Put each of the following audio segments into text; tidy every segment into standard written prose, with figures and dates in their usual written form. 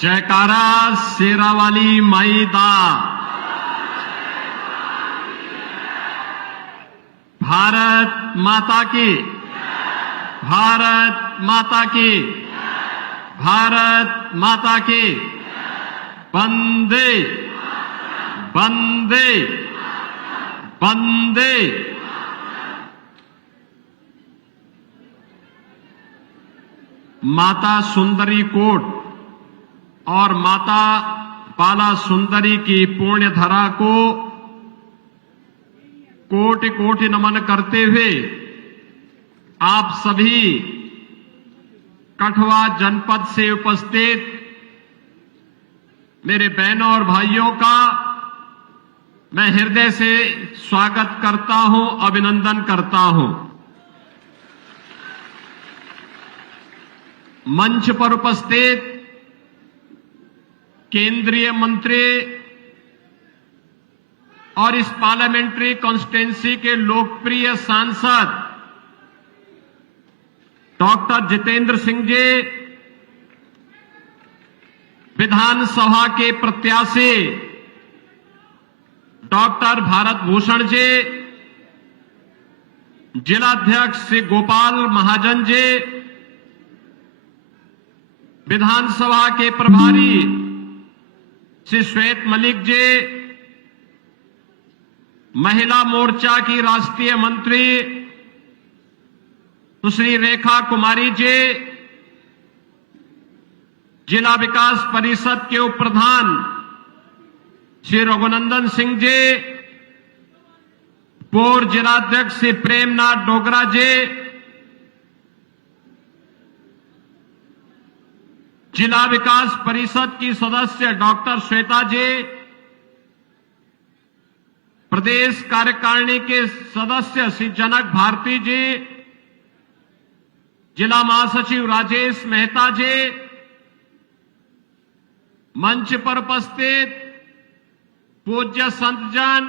जयकारा शेरावाली माई दा। भारत माता की, भारत माता की, भारत माता की। वंदे वंदे वंदे। माता सुंदरी कोट और माता बाला सुंदरी की पुण्य धरा को कोटि कोटि नमन करते हुए आप सभी कठुआ जनपद से उपस्थित मेरे बहनों और भाइयों का मैं हृदय से स्वागत करता हूं, अभिनंदन करता हूं। मंच पर उपस्थित केंद्रीय मंत्री और इस पार्लियामेंट्री कॉन्स्टिट्यूंसी के लोकप्रिय सांसद डॉक्टर जितेंद्र सिंह जी, विधानसभा के प्रत्याशी डॉक्टर भारत भूषण जी, जिलाध्यक्ष श्री गोपाल महाजन जी, विधानसभा के प्रभारी श्री श्वेत मलिक जी, महिला मोर्चा की राष्ट्रीय मंत्री सुश्री रेखा कुमारी जी, जिला विकास परिषद के उप प्रधान श्री रघुनंदन सिंह जी, पूर्व जिलाध्यक्ष श्री प्रेमनाथ डोगरा जी, जिला विकास परिषद की सदस्य डॉक्टर श्वेता जी, प्रदेश कार्यकारिणी के सदस्य श्री जनक भारती जी, जिला महासचिव राजेश मेहता जी, मंच पर उपस्थित पूज्य संतजन,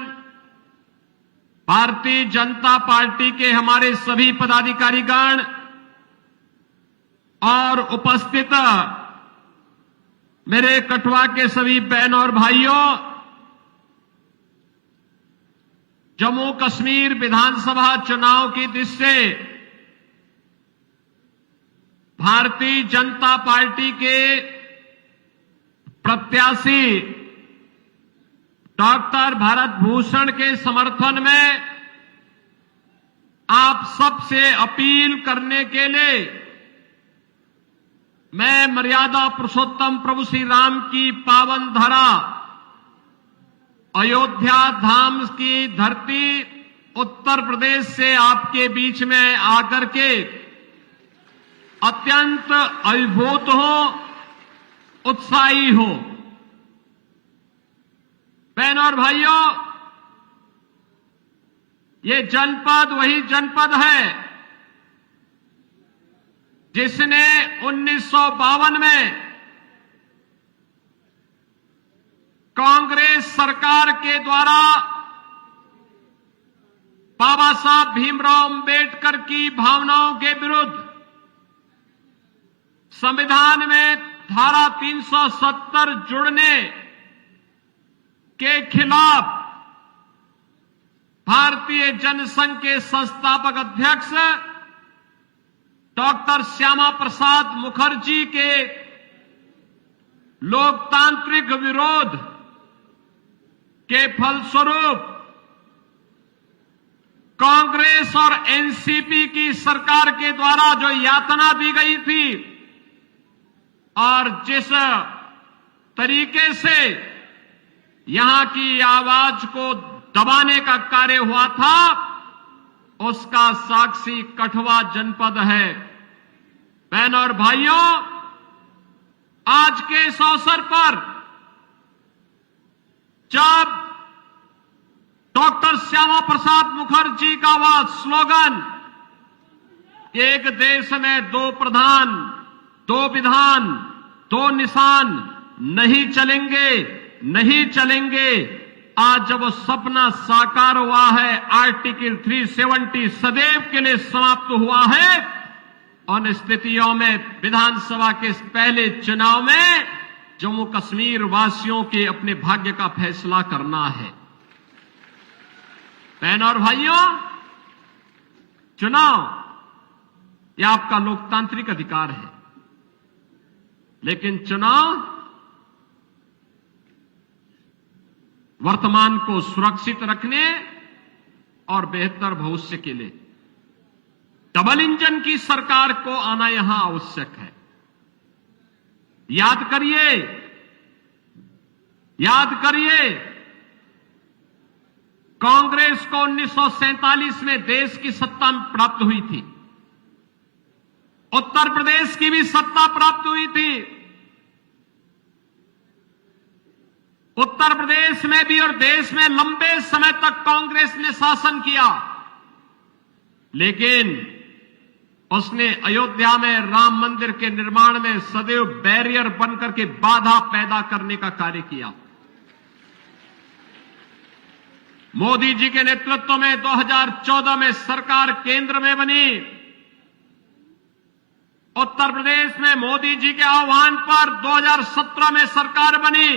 भारतीय जनता पार्टी के हमारे सभी पदाधिकारीगण और उपस्थित मेरे कठुआ के सभी बहनों और भाइयों, जम्मू कश्मीर विधानसभा चुनाव की दृष्टि से भारतीय जनता पार्टी के प्रत्याशी डॉक्टर भारत भूषण के समर्थन में आप सबसे अपील करने के लिए मैं मर्यादा पुरुषोत्तम प्रभु श्री राम की पावन धरा अयोध्या धाम की धरती उत्तर प्रदेश से आपके बीच में आकर के अत्यंत अभिभूत हो, उत्साही हो। बहनों और भाइयों, ये जनपद वही जनपद है जिसने 1952 में कांग्रेस सरकार के द्वारा बाबा साहब भीमराव अंबेडकर की भावनाओं के विरुद्ध संविधान में धारा 370 जुड़ने के खिलाफ भारतीय जनसंघ के संस्थापक अध्यक्ष डॉक्टर श्यामा प्रसाद मुखर्जी के लोकतांत्रिक विरोध के फलस्वरूप कांग्रेस और एनसीपी की सरकार के द्वारा जो यातना दी गई थी और जिस तरीके से यहां की आवाज को दबाने का कार्य हुआ था, उसका साक्षी कठुआ जनपद है। बहनों और भाइयों, आज के इस अवसर पर जब डॉक्टर श्यामा प्रसाद मुखर्जी का वह स्लोगन एक देश में दो प्रधान, दो विधान, दो निशान नहीं चलेंगे, नहीं चलेंगे, आज जब वो सपना साकार हुआ है, आर्टिकल 370 सदैव के लिए समाप्त हुआ है, उन स्थितियों में विधानसभा के इस पहले चुनाव में जम्मू कश्मीर वासियों के अपने भाग्य का फैसला करना है। बहनों और भाइयों, चुनाव यह आपका लोकतांत्रिक अधिकार है, लेकिन चुनाव वर्तमान को सुरक्षित रखने और बेहतर भविष्य के लिए डबल इंजन की सरकार को आना यहां आवश्यक है। याद करिए, कांग्रेस को 1947 में देश की सत्ता प्राप्त हुई थी। उत्तर प्रदेश की भी सत्ता प्राप्त हुई थी। उत्तर प्रदेश में भी और देश में लंबे समय तक कांग्रेस ने शासन किया, लेकिन उसने अयोध्या में राम मंदिर के निर्माण में सदैव बैरियर बनकर के बाधा पैदा करने का कार्य किया। मोदी जी के नेतृत्व में 2014 में सरकार केंद्र में बनी। उत्तर प्रदेश में मोदी जी के आह्वान पर 2017 में सरकार बनी।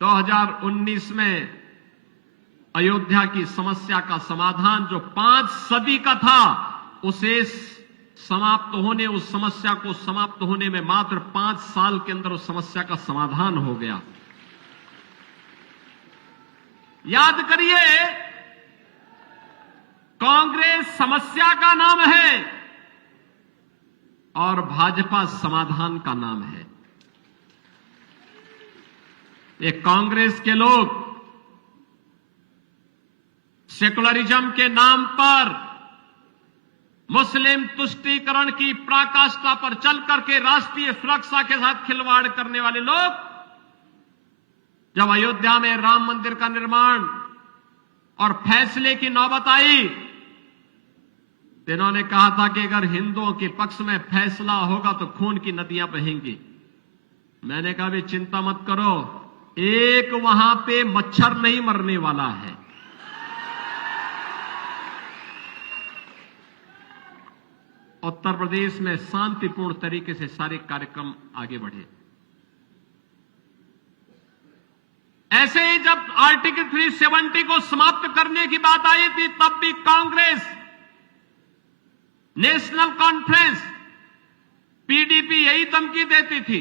2019 में अयोध्या की समस्या का समाधान जो 5 सदी का था, उसे समाप्त होने, उस समस्या को समाप्त होने में मात्र 5 साल के अंदर उस समस्या का समाधान हो गया। याद करिए, कांग्रेस समस्या का नाम है और भाजपा समाधान का नाम है। ये कांग्रेस के लोग सेकुलरिज्म के नाम पर मुस्लिम तुष्टीकरण की पराकाष्ठा पर चल करके राष्ट्रीय सुरक्षा के साथ खिलवाड़ करने वाले लोग, जब अयोध्या में राम मंदिर का निर्माण और फैसले की नौबत आई, तो इन्होंने कहा था कि अगर हिंदुओं के पक्ष में फैसला होगा तो खून की नदियां बहेंगी। मैंने कहा भी चिंता मत करो, एक वहां पे मच्छर नहीं मरने वाला है। उत्तर प्रदेश में शांतिपूर्ण तरीके से सारे कार्यक्रम आगे बढ़े। ऐसे ही जब आर्टिकल 370 को समाप्त करने की बात आई थी, तब भी कांग्रेस, नेशनल कॉन्फ्रेंस, पीडीपी यही धमकी देती थी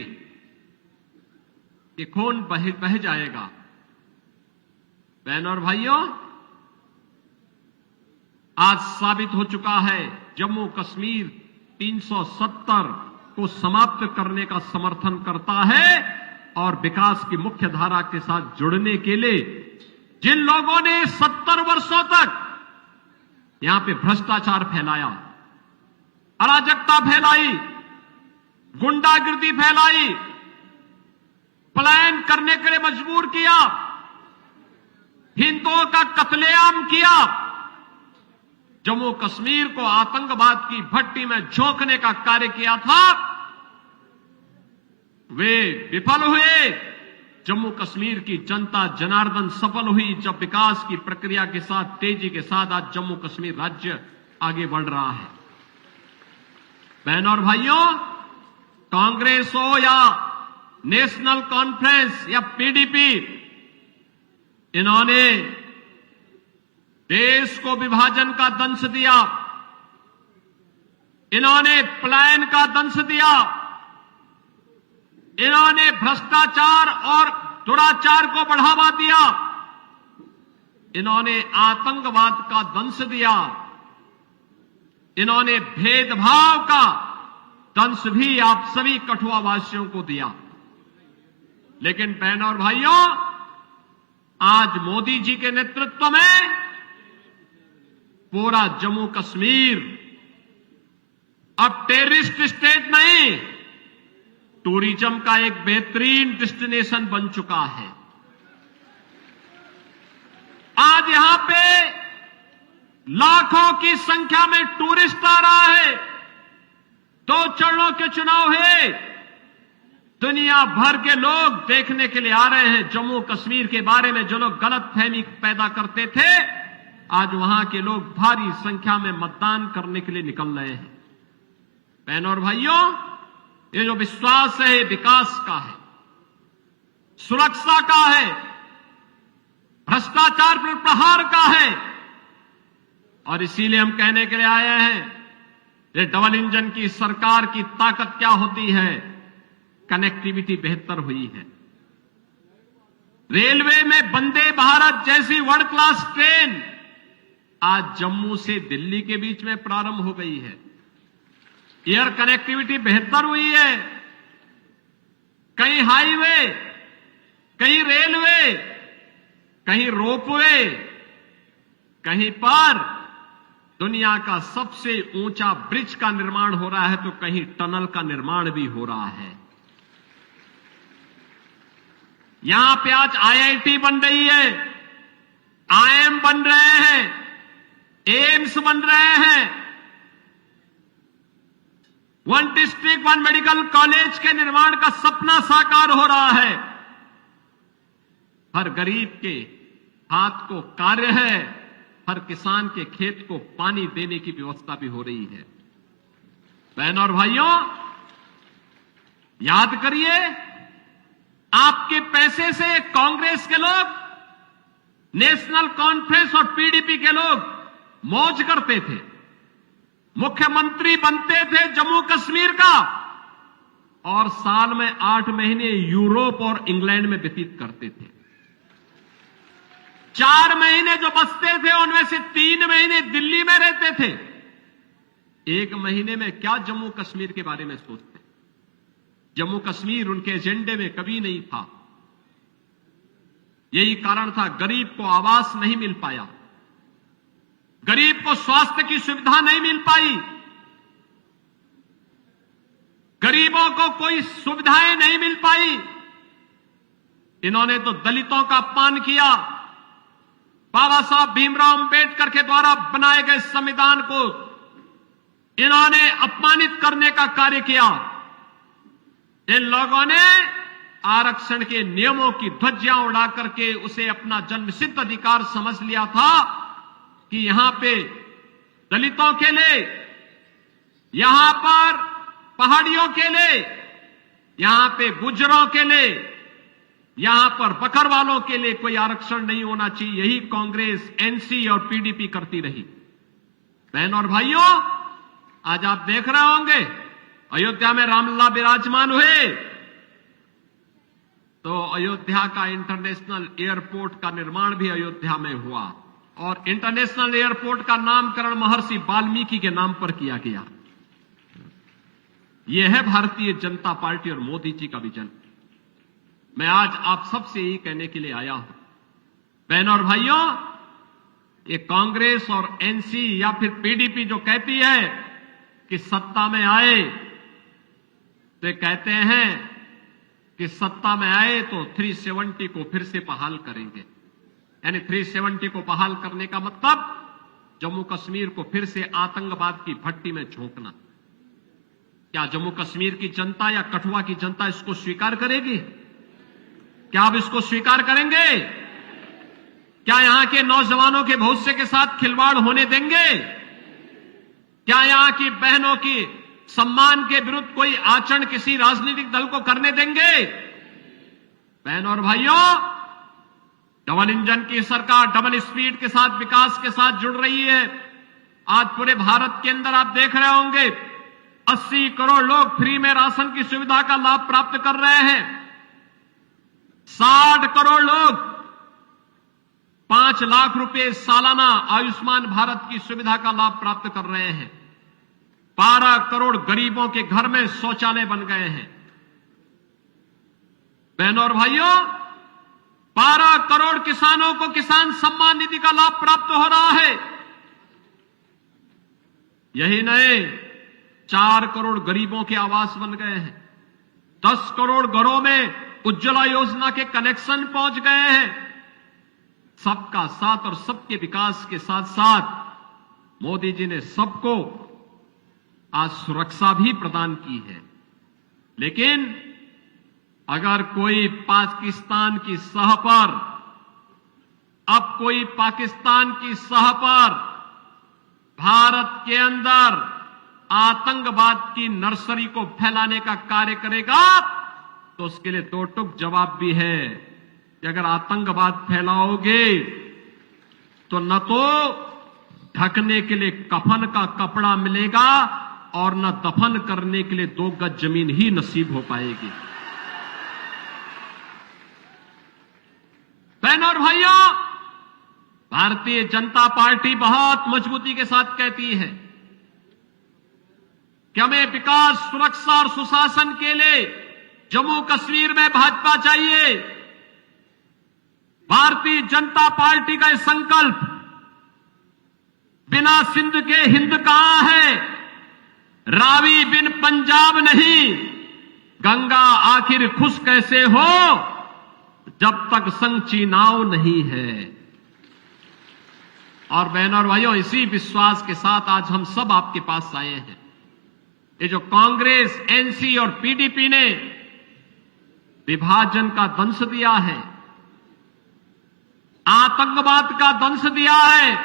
कि खून बह जाएगा। बहनों और भाइयों, आज साबित हो चुका है, जम्मू कश्मीर 370 को समाप्त करने का समर्थन करता है और विकास की मुख्य धारा के साथ जुड़ने के लिए जिन लोगों ने 70 वर्षों तक यहां पे भ्रष्टाचार फैलाया, अराजकता फैलाई, गुंडागिर्दी फैलाई, पलायन करने के लिए मजबूर किया, हिंदुओं का कत्लेआम किया, जम्मू कश्मीर को आतंकवाद की भट्टी में झोंकने का कार्य किया था, वे विफल हुए। जम्मू कश्मीर की जनता जनार्दन सफल हुई जब विकास की प्रक्रिया के साथ, तेजी के साथ आज जम्मू कश्मीर राज्य आगे बढ़ रहा है। बहनों और भाइयों, कांग्रेस हो या नेशनल कॉन्फ्रेंस या पीडीपी, इन्होंने देश को विभाजन का दंश दिया, इन्होंने पलायन का दंश दिया, इन्होंने भ्रष्टाचार और दुराचार को बढ़ावा दिया, इन्होंने आतंकवाद का दंश दिया, इन्होंने भेदभाव का दंश भी आप सभी कठुआ वासियों को दिया। लेकिन बहनों और भाइयों, आज मोदी जी के नेतृत्व में पूरा जम्मू कश्मीर अब टेररिस्ट स्टेट नहीं, टूरिज्म का एक बेहतरीन डेस्टिनेशन बन चुका है। आज यहां पे लाखों की संख्या में टूरिस्ट आ रहा है। 2 चरणों के चुनाव है, दुनिया भर के लोग देखने के लिए आ रहे हैं। जम्मू कश्मीर के बारे में जो लोग गलतफहमी पैदा करते थे, आज वहां के लोग भारी संख्या में मतदान करने के लिए निकल रहे हैं। बहनों और भाइयों, ये जो विश्वास है, ये विकास का है, सुरक्षा का है, भ्रष्टाचार पर प्रहार का है। और इसीलिए हम कहने के लिए आए हैं, ये डबल इंजन की सरकार की ताकत क्या होती है? कनेक्टिविटी बेहतर हुई है। रेलवे में वंदे भारत जैसी वर्ल्ड क्लास ट्रेन आज जम्मू से दिल्ली के बीच में प्रारंभ हो गई है। एयर कनेक्टिविटी बेहतर हुई है। कहीं हाईवे, कहीं रेलवे, कहीं रोपवे, कहीं पर दुनिया का सबसे ऊंचा ब्रिज का निर्माण हो रहा है, तो कहीं टनल का निर्माण भी हो रहा है। यहां पे आज आईआईटी बन रही है, आईएम बन रहे हैं, एम्स बन रहे हैं, one district one medical college के निर्माण का सपना साकार हो रहा है। हर गरीब के हाथ को कार्य है, हर किसान के खेत को पानी देने की व्यवस्था भी हो रही है। बहनों और भाइयों, याद करिए, आपके पैसे से कांग्रेस के लोग, नेशनल कॉन्फ्रेंस और पीडीपी के लोग मौज करते थे, मुख्यमंत्री बनते थे जम्मू कश्मीर का, और साल में 8 महीने यूरोप और इंग्लैंड में व्यतीत करते थे। 4 महीने जो बचते थे उनमें से 3 महीने दिल्ली में रहते थे। 1 महीने में क्या जम्मू कश्मीर के बारे में सोचते? जम्मू कश्मीर उनके एजेंडे में कभी नहीं था। यही कारण था, गरीब को आवास नहीं मिल पाया, गरीब को स्वास्थ्य की सुविधा नहीं मिल पाई, गरीबों को कोई सुविधाएं नहीं मिल पाई। इन्होंने तो दलितों का अपमान किया। बाबा साहब भीमराव अंबेडकर के द्वारा बनाए गए संविधान को इन्होंने अपमानित करने का कार्य किया। इन लोगों ने आरक्षण के नियमों की ध्वजियां उड़ा करके उसे अपना जन्मसिद्ध अधिकार समझ लिया था कि यहां पे दलितों के लिए, यहां पर पहाड़ियों के लिए, यहां पे गुज्जरों के लिए, यहां पर बकरवालों के लिए कोई आरक्षण नहीं होना चाहिए। यही कांग्रेस, एनसी और पीडीपी करती रही। बहनों और भाइयों, आज आप देख रहे होंगे, अयोध्या में रामलला विराजमान हुए तो अयोध्या का इंटरनेशनल एयरपोर्ट का निर्माण भी अयोध्या में हुआ, और इंटरनेशनल एयरपोर्ट का नामकरण महर्षि वाल्मीकि के नाम पर किया गया। यह है भारतीय जनता पार्टी और मोदी जी का विजन। मैं आज आप सबसे यही कहने के लिए आया हूं, बहनों और भाइयों, ये कांग्रेस और एनसी या फिर पीडीपी जो कहती है कि सत्ता में आए, तो कहते हैं कि सत्ता में आए तो 370 को फिर से बहाल करेंगे। यानी 370 को बहाल करने का मतलब जम्मू कश्मीर को फिर से आतंकवाद की भट्टी में झोंकना। क्या जम्मू कश्मीर की जनता या कठुआ की जनता इसको स्वीकार करेगी? क्या आप इसको स्वीकार करेंगे? क्या यहां के नौजवानों के भविष्य के साथ खिलवाड़ होने देंगे? क्या यहां की बहनों की सम्मान के विरुद्ध कोई आचरण किसी राजनीतिक दल को करने देंगे? बहनों और भाइयों, डबल इंजन की सरकार डबल स्पीड के साथ, विकास के साथ जुड़ रही है। आज पूरे भारत के अंदर आप देख रहे होंगे 80 करोड़ लोग फ्री में राशन की सुविधा का लाभ प्राप्त कर रहे हैं। 60 करोड़ लोग 5 लाख रुपए सालाना आयुष्मान भारत की सुविधा का लाभ प्राप्त कर रहे हैं। 12 करोड़ गरीबों के घर में शौचालय बन गए हैं। बहनों और भाइयों, 12 करोड़ किसानों को किसान सम्मान निधि का लाभ प्राप्त हो रहा है। यही नहीं, 4 करोड़ गरीबों के आवास बन गए हैं। 10 करोड़ घरों में उज्ज्वला योजना के कनेक्शन पहुंच गए हैं। सबका साथ और सबके विकास के साथ साथ मोदी जी ने सबको आज सुरक्षा भी प्रदान की है। लेकिन अगर कोई पाकिस्तान की सह पर, अब कोई पाकिस्तान की सह पर भारत के अंदर आतंकवाद की नर्सरी को फैलाने का कार्य करेगा तो उसके लिए दो टूक जवाब भी है कि अगर आतंकवाद फैलाओगे तो न तो ढकने के लिए कफन का कपड़ा मिलेगा और न दफन करने के लिए 2 गज जमीन ही नसीब हो पाएगी। बहनों और भाइयों, भारतीय जनता पार्टी बहुत मजबूती के साथ कहती है कि हमें विकास, सुरक्षा और सुशासन के लिए जम्मू कश्मीर में भाजपा चाहिए। भारतीय जनता पार्टी का यह संकल्प बिना सिंध के हिंद कहां है, रावी बिन पंजाब नहीं, गंगा आखिर खुश कैसे हो जब तक संग नाव नहीं है। और बहनों और भाइयों, इसी विश्वास के साथ आज हम सब आपके पास आए हैं। ये जो कांग्रेस, एनसी और पीडीपी ने विभाजन का दंश दिया है, आतंकवाद का दंश दिया है,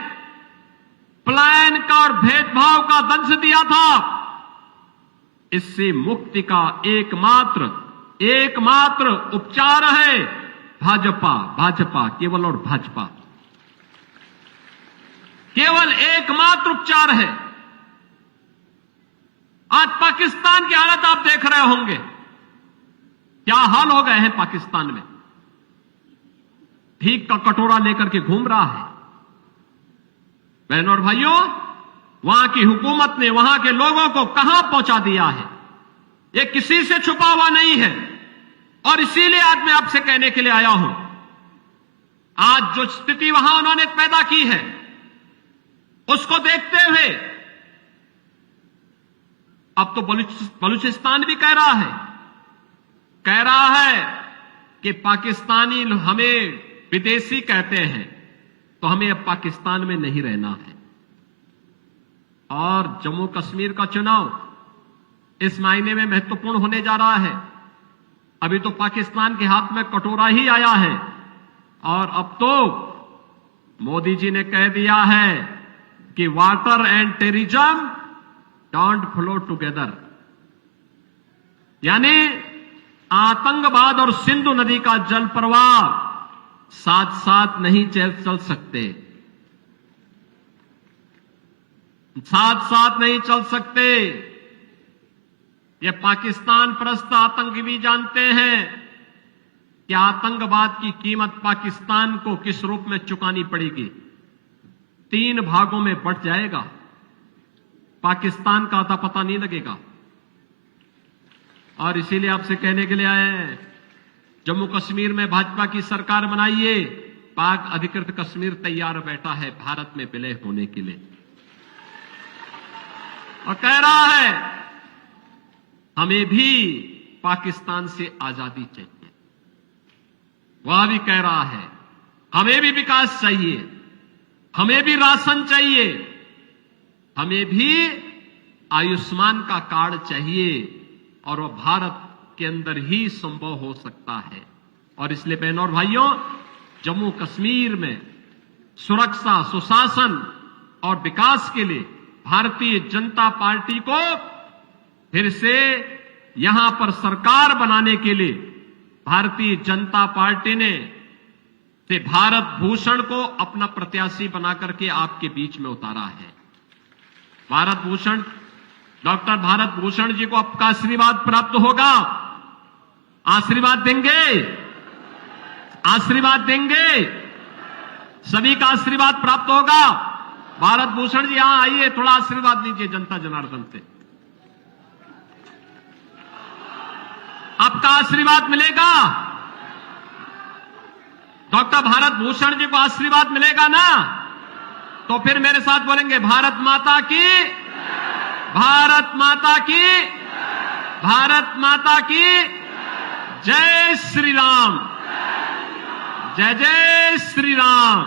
पलायन का और भेदभाव का दंश दिया था, इससे मुक्ति का एकमात्र उपचार है भाजपा, भाजपा केवल और भाजपा, केवल एकमात्र उपचार है। आज पाकिस्तान की हालत आप देख रहे होंगे, क्या हाल हो गए हैं पाकिस्तान में। भीख का कटोरा लेकर के घूम रहा है। बहनों और भाइयों, वहां की हुकूमत ने वहां के लोगों को कहां पहुंचा दिया है, ये किसी से छुपा हुआ नहीं है। और इसीलिए आज मैं आपसे कहने के लिए आया हूं, आज जो स्थिति वहां उन्होंने पैदा की है, उसको देखते हुए अब तो बलूचिस्तान भी कह रहा है कि पाकिस्तानी हमें विदेशी कहते हैं, तो हमें अब पाकिस्तान में नहीं रहना है। और जम्मू कश्मीर का चुनाव इस मायने में महत्वपूर्ण होने जा रहा है। अभी तो पाकिस्तान के हाथ में कटोरा ही आया है और अब तो मोदी जी ने कह दिया है कि water and terrorism don't flow together, यानी आतंकवाद और सिंधु नदी का जल प्रवाह साथ साथ नहीं चल सकते, साथ साथ नहीं चल सकते। ये पाकिस्तान परस्त आतंकी भी जानते हैं कि आतंकवाद की कीमत पाकिस्तान को किस रूप में चुकानी पड़ेगी। 3 भागों में बंट जाएगा, पाकिस्तान का अता पता नहीं लगेगा। और इसीलिए आपसे कहने के लिए आए हैं, जम्मू कश्मीर में भाजपा की सरकार बनाइए, पाक अधिकृत कश्मीर तैयार बैठा है भारत में विलय होने के लिए, और कह रहा है हमें भी पाकिस्तान से आजादी चाहिए। वह भी कह रहा है हमें भी विकास चाहिए, हमें भी राशन चाहिए, हमें भी आयुष्मान का कार्ड चाहिए, और वह भारत के अंदर ही संभव हो सकता है। और इसलिए बहनों और भाइयों, जम्मू कश्मीर में सुरक्षा, सुशासन और विकास के लिए भारतीय जनता पार्टी को फिर से यहां पर सरकार बनाने के लिए भारतीय जनता पार्टी ने से भारत भूषण को अपना प्रत्याशी बनाकर के आपके बीच में उतारा है। भारत भूषण, डॉक्टर भारत भूषण जी को आपका आशीर्वाद प्राप्त होगा। आशीर्वाद देंगे, आशीर्वाद देंगे, सभी का आशीर्वाद प्राप्त होगा। भारत भूषण जी यहां आइए, थोड़ा आशीर्वाद लीजिए जनता जनार्दन से, आपका आशीर्वाद मिलेगा। डॉक्टर भारत भूषण जी को आशीर्वाद मिलेगा ना, तो फिर मेरे साथ बोलेंगे भारत माता की, भारत माता की, भारत माता की जय श्री राम, जय जय श्री राम।